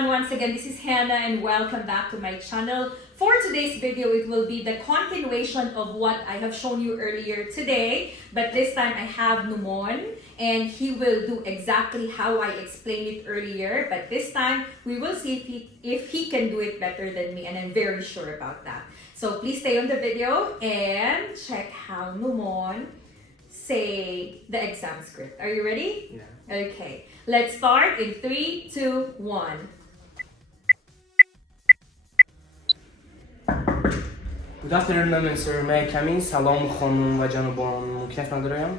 everyone, once again this is Hannah and welcome back to my channel. For today's video, it will be the continuation of what I have shown you earlier today, but this time I have Numon and he will do exactly how I explained it earlier, but this time we will see if he can do it better than me, and I'm very sure about that. So please stay on the video and check how Numon say the exam script. Are you ready? Yeah. Okay, let's start in 3, 2, 1. Good afternoon, sir. May I come in? Salam khonum va janobon. Mukaf nadarayam?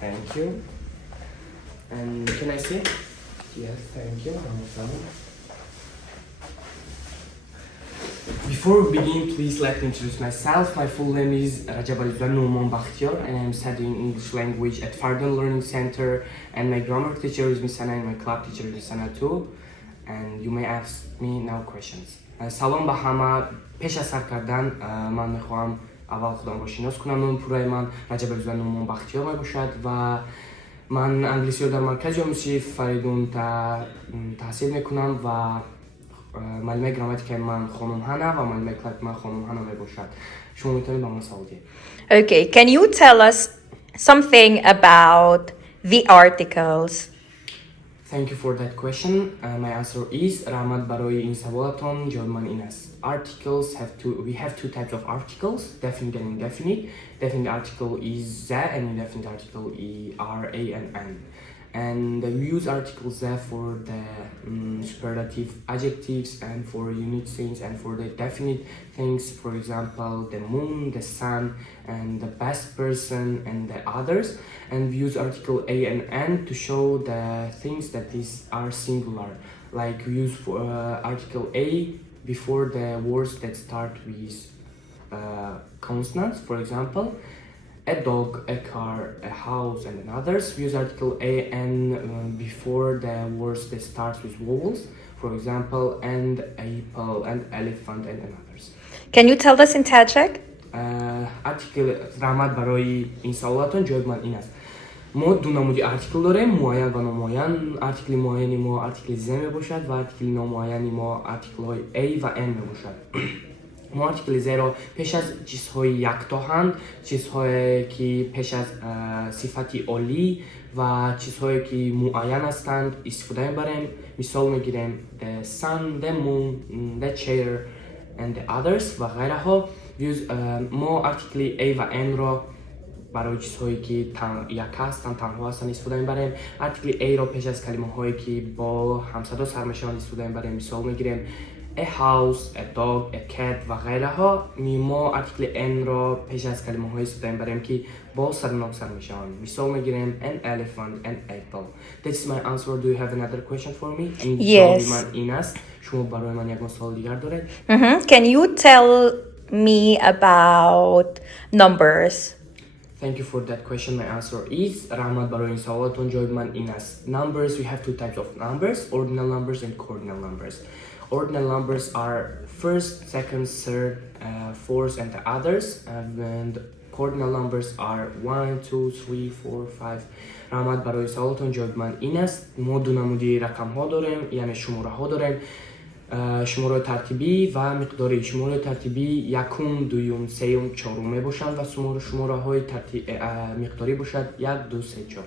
Thank you. And can I sit? Yes, thank you. Before we begin, please let me introduce myself. My full name is Rajab and I'm studying English language at Faridun Learning Center, and my grammar teacher is Miss Hannah and my club teacher is Miss Hannah too. And you may ask me now questions. Салом ба ҳама. Пеш аз сар кардан ман мехоҳам аввал худамро шинос кунам. Номи пурраи ман Раҷабализода Нумон Бахтиёр мебошад ва ман англисиро дар маркази омӯзиши Фаридун таҳсил мекунам ва маълимаи грамматикаи ман хонум Ҳанна ва маълимаи классики ман хонум Ҳанна мебошад. Шумо метавонед ба ман савол диҳед. Okay, can you tell us something about the articles? Thank you for that question. My answer is Rahmat baroyi in savolaton ҷавоб ин аст. Articles we have two types of articles, definite and indefinite. Definite article is the, and indefinite article is are, a, and n. And we use articles there for the superlative adjectives and for unit things and for the definite things. For example, the moon, the sun, and the best person and the others. And we use article a and n to show the things that these are singular. Like we use for article a before the words that start with consonants. For example, a dog, a car, a house, and others. We use article a and before the words that start with vowels. For example, and apple, and elephant, and others. Can you tell us in Tajik? Article Rahmat baroyi in savolaton ҷавоб ин аст. мо ду намуди артикл дорем, муайян ва номуайян. Артикли муайяни мо артикли з мебошад ва артикли номуайяни мо артиклҳои a ва n мебошад. мо артикли зеро пеш аз чизҳои яктоҳанд, чизҳое ки пеш аз сифати олӣ ва чизҳое ки муайян ҳастанд истифода мебарем. Мисол мегирем the sun, the moon, the chair and the others ва ғайраҳо. мо артикли a ва n ро барои чизҳое ки як ҳастанд, танҳо ҳастанд истифода мебарем. Артикли a ро пеш аз калимаҳое ки бо ҳамсадо сар мешаванд истифода мебарем. Мисол мегирем a house, a dog, a cat ва ғайраҳо. мо артикли n ро пеш аз калимаҳое истифода мебарем ки бо сарнок сар мешаванд. Мисол мегирем an elephant, an apple. That is my answer. Do you have another question for me? Yes. ин аст. шумо барои ман ягон саволи дигар доред? Can you tell me about numbers? Thank you for that question. My answer is Rahmat baroyi savolaton ҷавоб ин aст. Numbers, we have two types of numbers, ordinal numbers and cardinal numbers. Ordinal numbers are first, second, third, fourth, and the others. And cardinal numbers are 1, 2, 3, 4, 5. Rahmat baroyi savolaton ҷавоб ин аст. мо ду намуди рақамҳо дорем, яъне шумораҳо дорем. шумораи тартибӣ ва миқдорӣ. Шумораи тартибӣ якум, дуюм, сеюм, чорум мебошанд ва шумораҳои миқдорӣ бошад 1, 2, 3, 4.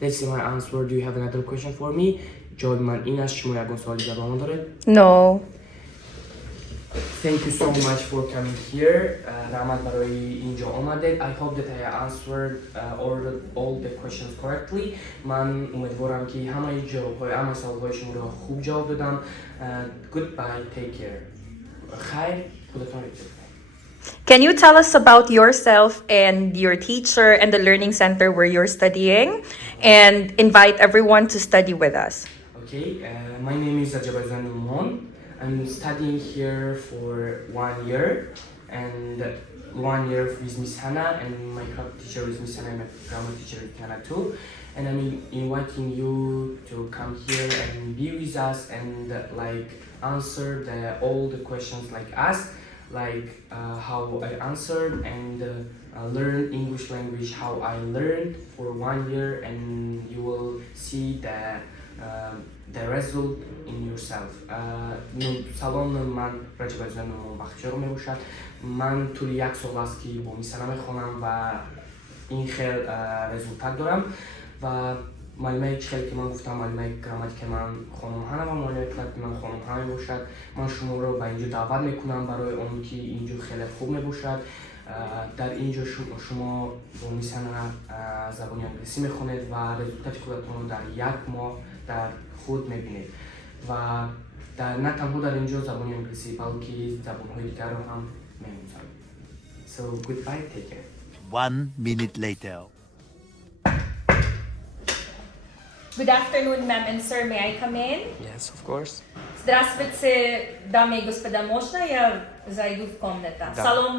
That's my answer. Do you have another question for me? ҷавоб ин аст. шумо ягон саволи дар ба ман доред? No. Thank you so much for coming here. Rahmat baroyi inҷо омадед. I hope that I answered all the questions correctly. Man умедворам ки ҳамаи ҷавобҳои ҳамаи саволҳои шуморо хуб ҷавоб додам. Goodbye, take care. Хайр, худатон ҳифз. Can you tell us about yourself and your teacher and the learning center where you're studying, and invite everyone to study with us? Okay, my name is Rajab Numon. I'm studying here for 1 year, and 1 year with Miss Hannah, and my club teacher is Miss Hannah, and my grammar teacher is Hannah too. And I'm inviting you to come here and be with us and answer all the questions like us, how I answered, and learn English language, how I learned for 1 year, and you will see the result in yourself. Салом, ман раҷибазиён номон бахтиёр мебошад. Ман тӯли 1 сол аст ки бо мисана мехонам ва ин хел результат дорам ва маълимаи чӣ хел ки ман гуфтам, маълимаи грамматика ман хонум Ҳанна ва маълимаи классики ман хонум Ҳанна мебошад. Ман шуморо ба инҷо даъват мекунам барои он ки инҷо хеле хуб мебошад. дар инҷо шумо бо мисана забони англисӣ мехонед ва результати худатонро дар 1 моҳ дар худ мебинед ва на танҳо дар инҷо забони англисӣ, балки забонҳои дигарро ҳам меомӯзад. So goodbye, take care. 1 minute later. Good afternoon, ma'am and sir. May I come in? Yes, of course. Здравствуйте, дамы и господа. Можно я зайду в комнату? Да. Салом,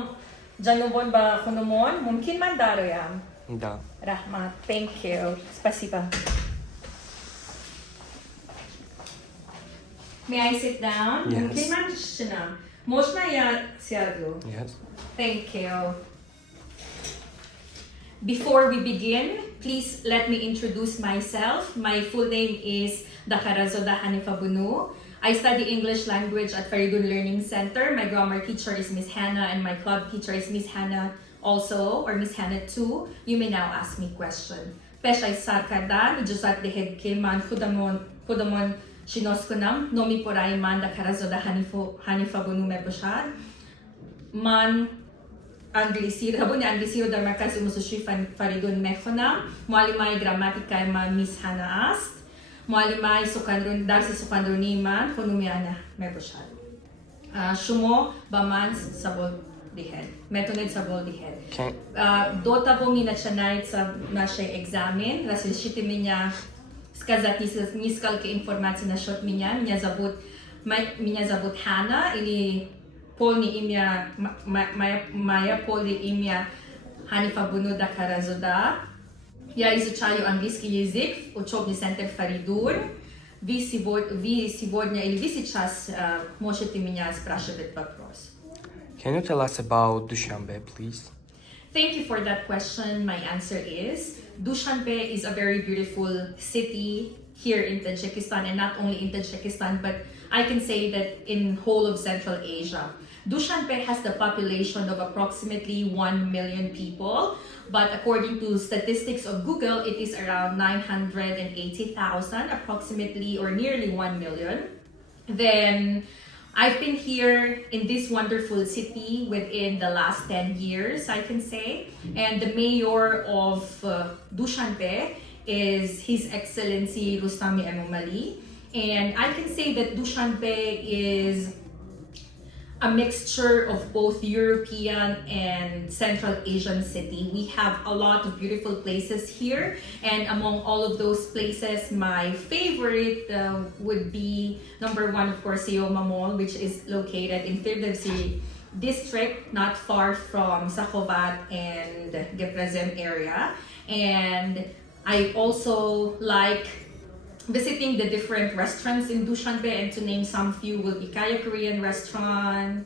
Джанубон ба хунумон. Мумкин ман дароям? Да. Рахмат. Thank you. Спасибо. May I sit down? Yes. Мумкин ман шинам? Можно я сяду? Yes. Thank you. Before we begin, please let me introduce myself. My full name is Dakarazada Hanifa Bunu. I study English language at Faridun Learning Center. My grammar teacher is Miss Hannah and my club teacher is Miss Hannah also, or Miss Hannah too. You may now ask me question. Peshay sarkadan, ijusat dehed ke man khudamon shinoskunam, nomi poray man Dakarazada Hanifa Bunu mebashad. Man англисиро дар маркази мусушии Faridun мехонам. Муаллимаи грамматикаи ман Мисс Ҳанна аст. Муаллимаи дарси суханронии ман хонуми Ана мебошад. Шумо ба ман савол диҳед. Метавонед савол диҳед. До того ми начинается наш экзамен. Разрешите меня сказать несколько информаций насчет меня. Меня зовут Ханна, или полное имя, мое полное имя Ханифа Bunu Dakarazada. Я изучаю английский язык в учебный центр Faridun. Вы сегодня или вы сейчас можете меня спрашивать вопрос. Can you tell us about Dushanbe, please? Thank you for that question. My answer is Dushanbe is a very beautiful city here in Tajikistan, and not only in Tajikistan, but I can say that in whole of Central Asia. Dushanbe has the population of approximately 1 million people, but according to statistics of Google, it is around 980,000 approximately, or nearly 1 million. Then I've been here in this wonderful city within the last 10 years, I can say, and the mayor of Dushanbe is His Excellency Rustami Emomali, and I can say that Dushanbe is a mixture of both European and Central Asian city. We have a lot of beautiful places here, and among all of those places, my favorite would be number 1, of course, Sioma Mall, which is located in Firdevsi district, not far from Sakhovat and Geprazem area. And I also like visiting the different restaurants in Dushanbe, and to name some few will be Kaya Korean restaurant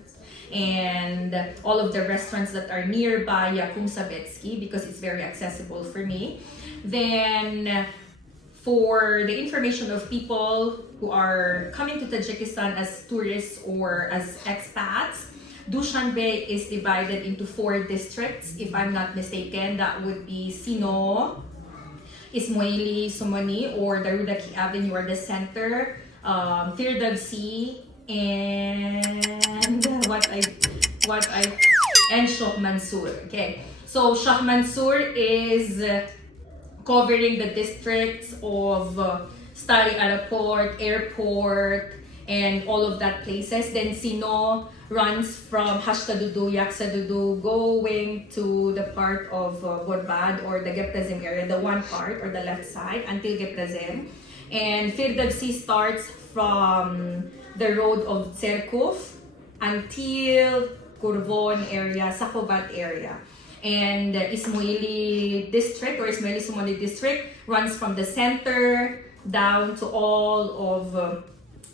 and all of the restaurants that are nearby Yakum Sabetsky, because it's very accessible for me. Then for the information of people who are coming to Tajikistan as tourists or as expats, Dushanbe is divided into 4 districts, if I'm not mistaken. That would be Sino, Ismaili, Somoni, or Darudaki Avenue, or the center, Firdevsi, and and Shah Mansour. Okay, so Shah Mansour is covering the districts of Stari Airport, and all of that places. Then Sino runs from Hashtadudu, Yaksadudu, going to the part of Borbad, or the Geprazem area, the one part or the left side, until Geprazem. And Firdevsi starts from the road of Tserkuf until Kurvon area, Sakhovat area. And Ismaili district, or Ismaili Somali district, runs from the center down to all of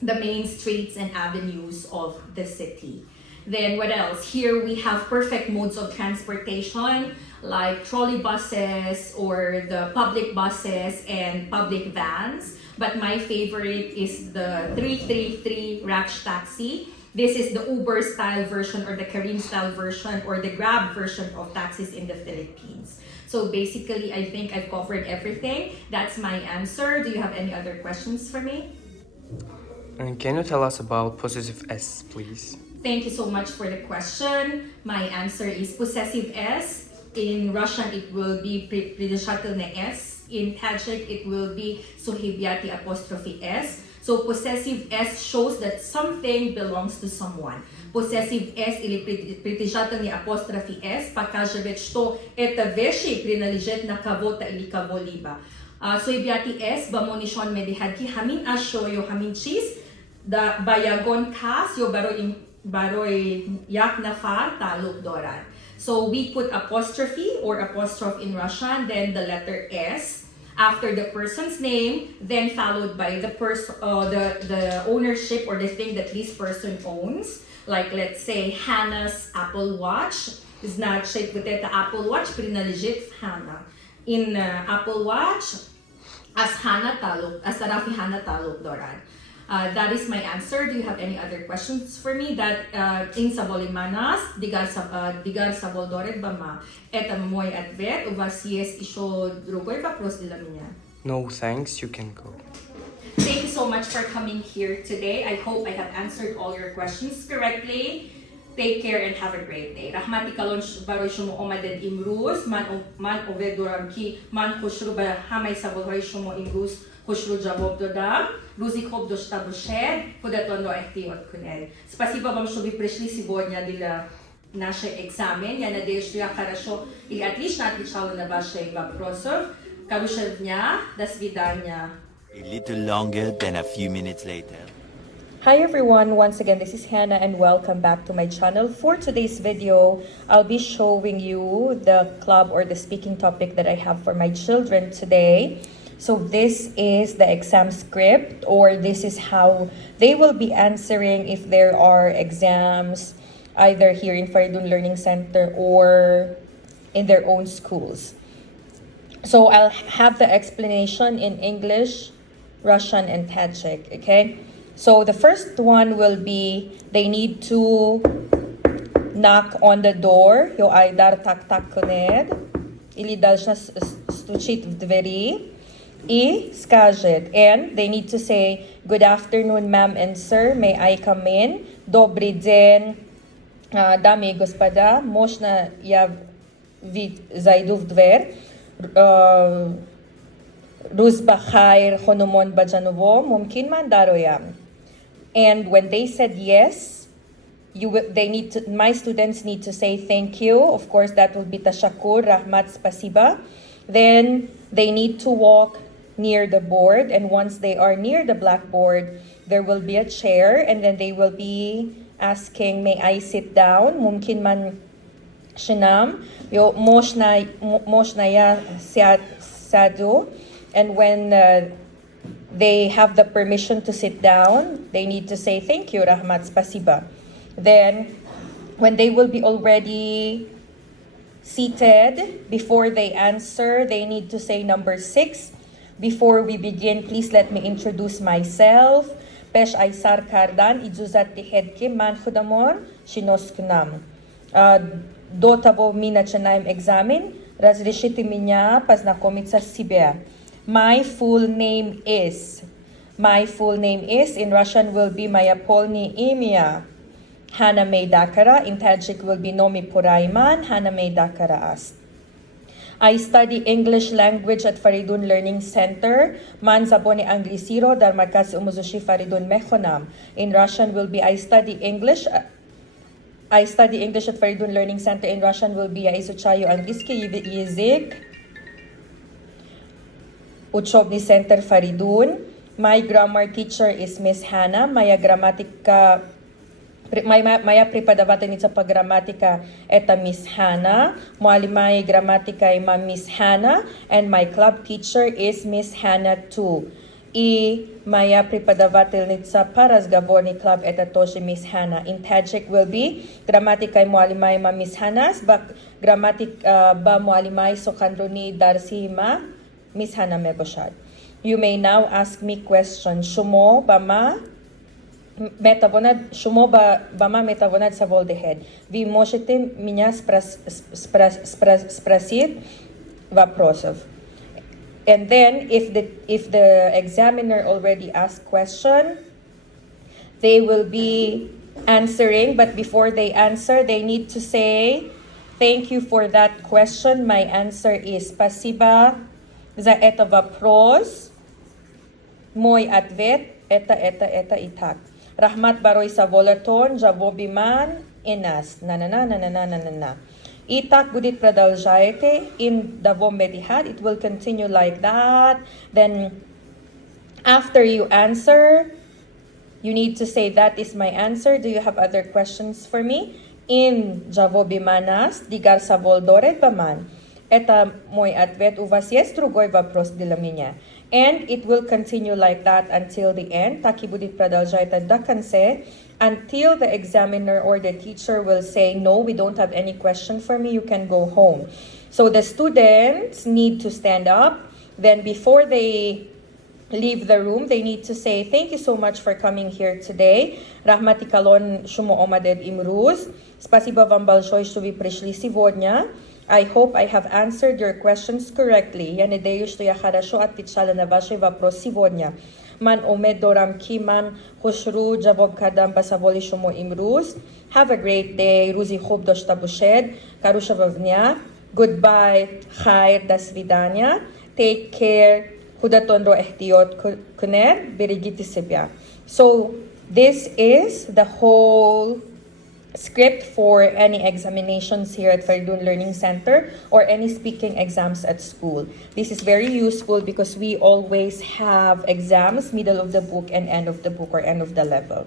the main streets and avenues of the city. Then what else? Here we have perfect modes of transportation like trolley buses or the public buses and public vans. But my favorite is the 333 Raksh taxi. This is the Uber style version or the Kareem style version or the Grab version of taxis in the Philippines. So basically, I think I've covered everything. That's my answer. Do you have any other questions for me? And can you tell us about possessive S, please? Thank you so much for the question. My answer is possessive S. In Russian, it will be предишательное S. In Tajik, it will be sohibyati apostrophe S. So possessive S shows that something belongs to someone. Possessive S или притяжательный апострофе S показывает, что это вещи принадлежат на кого-то или кого-либо. Sohibyati S бамонишон медихадки хамин ашо yo хамин чиз да баягон кас yo baroy yak nafar taluk doran. So we put apostrophe or apostrophe in Russian, then the letter S after the person's name, then followed by the the ownership or the thing that this person owns. Like let's say Hannah's Apple Watch. Значит, вот это Apple Watch принадлежит Hannah. In Apple Watch, as Hannah taluk, as Rafi Hannah taluk doran. That is my answer. Do you have any other questions for me? That in sabolimanas, digar saboldoret bama. Это мой ответ. У вас есть еще другой вопрос для меня? No, thanks. You can go. Thank you so much for coming here today. I hope I have answered all your questions correctly. Take care and have a great day. Rahmati kalon baroy shumo omaded imrus man oved doram ki man khoshru ba hamay sabolhay shumo imrus khoshru ҷавоб додам. Рузик хоп дошта бошед. Куда-то эхтиёт кунед. Спасибо вам, что вы пришли сегодня для нашей экзамен. Я надеюсь, что я хорошо или отлично отвечала на ваши вопросы. Хорошего дня. До свидания. A little longer than a few minutes later. Hi everyone, once again this is Hannah and welcome back to my channel. For today's video, I'll be showing you the club or the speaking topic that I have for my children today. So this is the exam script, or this is how they will be answering if there are exams either here in Faridun Learning Center or in their own schools. So I'll have the explanation in English, Russian and Tajik, okay? So the first one will be they need to knock on the door. Yo айдар так конед. Или должна стучить в двери и скажет. And they need to say, good afternoon, ma'am and sir. May I come in? Добрый день, дамы и господа. Можно я зайду в дверь? Ruz bakhair khonumon bajanovo mumkin man daroyam. And when they said yes, my students need to say thank you. Of course, that will be tashakur, rahmat, spasiba. Then they need to walk near the board, and once they are near the blackboard, there will be a chair, and then they will be asking, may I sit down? Mumkin man shinam, yo moshna ya sadu. And when they have the permission to sit down, they need to say thank you, rahmat, spasiba. Then when they will be already seated, before they answer, they need to say number 6. Before we begin, please let me introduce myself. Pesh Aysar Kardan, Idzuzat Tihedke, Man Khudamor, Shinoskunam. До того мы начинаем экзамен. Разрешите меня познакомиться с себе. My full name is, in Russian will be Maya Polny Imya Hannah Meidakara. In Tajik will be Nomi Puraiman Hannah Meidakara Ast. I study English language at Faridun Learning Center. Man zaboni Anglisiro dar Marкази umuzushi Faridun Mechonam. In Russian will be I study English at Faridun Learning Center. In Russian will be Я изучаю английский язык. Учебный центр Faridun. My grammar teacher is Miss Hannah. Моя преподавательница по грамматике это Miss Hannah. Муаллимаи грамматика има Miss Hannah. And my club teacher is Miss Hannah too. И моя преподавательница по разговорный клуб это тоже мисс Ҳанна. In Tajik will be грамматикай Муаллимаи мисс Ҳанна, грамматик ба Муаллимаи суханронии дарси ма мисс Ҳанна мебошад. You may now ask me questions. Шумо ба ма метавонад савол диҳед. Вы можете меня спросить вопросов. And then, if the examiner already asked question, they will be answering. But before they answer, they need to say, "Thank you for that question. My answer is спасибо за это вопрос. Мой ответ это и так. Рахмат барой саволатон, ҷавоби ман ин аст. На. И так будет продолжайте. Им давом медиҳад. It will continue like that. Then, after you answer, you need to say, that is my answer. Do you have other questions for me? Ин ҷавоби ман аст. Дигар савол доред ба ман. Это мой ответ. У вас есть другой вопрос для меня? And it will continue like that until the end. Так и будет продолжать до конца. Until the examiner or the teacher will say, no, we don't have any question for me, you can go home. So the students need to stand up. Then before they leave the room, they need to say, thank you so much for coming here today. Rahmatikalon shumo omaded imruz. Спасибо вам большое, что вы пришли сегодня. I hope I have answered your questions correctly. Я надеюсь, что я хорошо отвечала на ваши вопросы сегодня. Ман умед дорам ки ман хушру ҷавоб кардам ба саволи шумо имрӯз. Have a great day. Рӯзи хуб дошта бошед. Хорошего дня. Goodbye. Хайр. До свидания. Take care. Худатонро эҳтиёт кунед. Берегите себя. So this is the whole script for any examinations here at Faridun Learning Center or any speaking exams at school. This is very useful because we always have exams, middle of the book and end of the book or end of the level.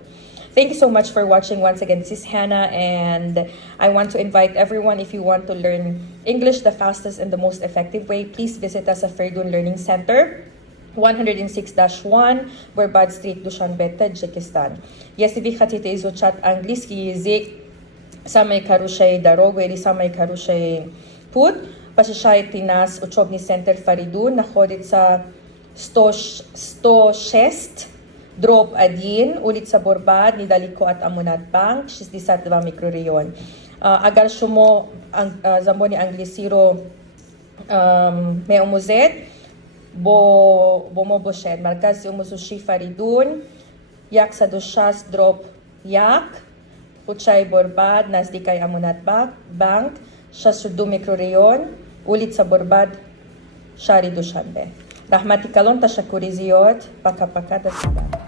Thank you so much for watching. Once again, this is Hannah, and I want to invite everyone, if you want to learn English the fastest and the most effective way, please visit us at Faridun Learning Center, 106-1, Borbad Street, Dushanbe, Таджикистан. Если вы хотите изучать английский язык, самой хорошей дорогой или самый хороший путь, посещайте нас. Учебный центр Фаридун находится 106/1, улица Борбад, недалеко от Амонат банк, 62 микрорайон. Агар шумо забони англисиро меомӯзед, бо мо бошед. Маркази омӯзиши Фаридун 106/1, кучаи Борбад, наздикай Амонат банк, 62 микрорайон, улица Борбад, шаҳри Душанбе. Rahmati kalon, tashakuri ziyod. Paka-paka, до свидания.